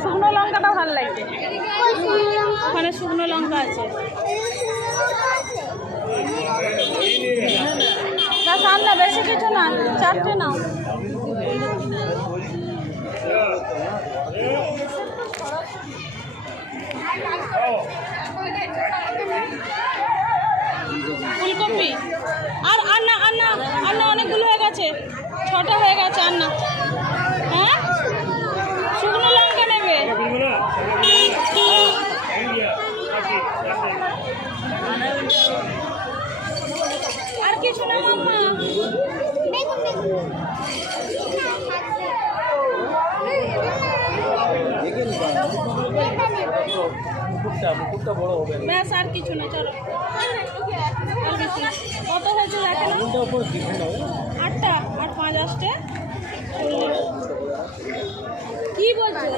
শুকনো লঙ্কাটা ভালো লাগছে, ওখানে শুকনো লঙ্কা আছে। সামনে বেশি কিছু না, 4টে নাও। ফুলকপি আর আর না আর না আর না, অনেকগুলো হয়ে গেছে, 6টা হয়ে গেছে। আর না, হ্যাঁ শুকনো লঙ্কা নেবে। আর কিছু না মাম্মা। ব্যাস আর কিছু না, চলো। আর কিছু না। কত হয়েছে দেখে না? 8টা আর 5 আসছে। কি বলছো?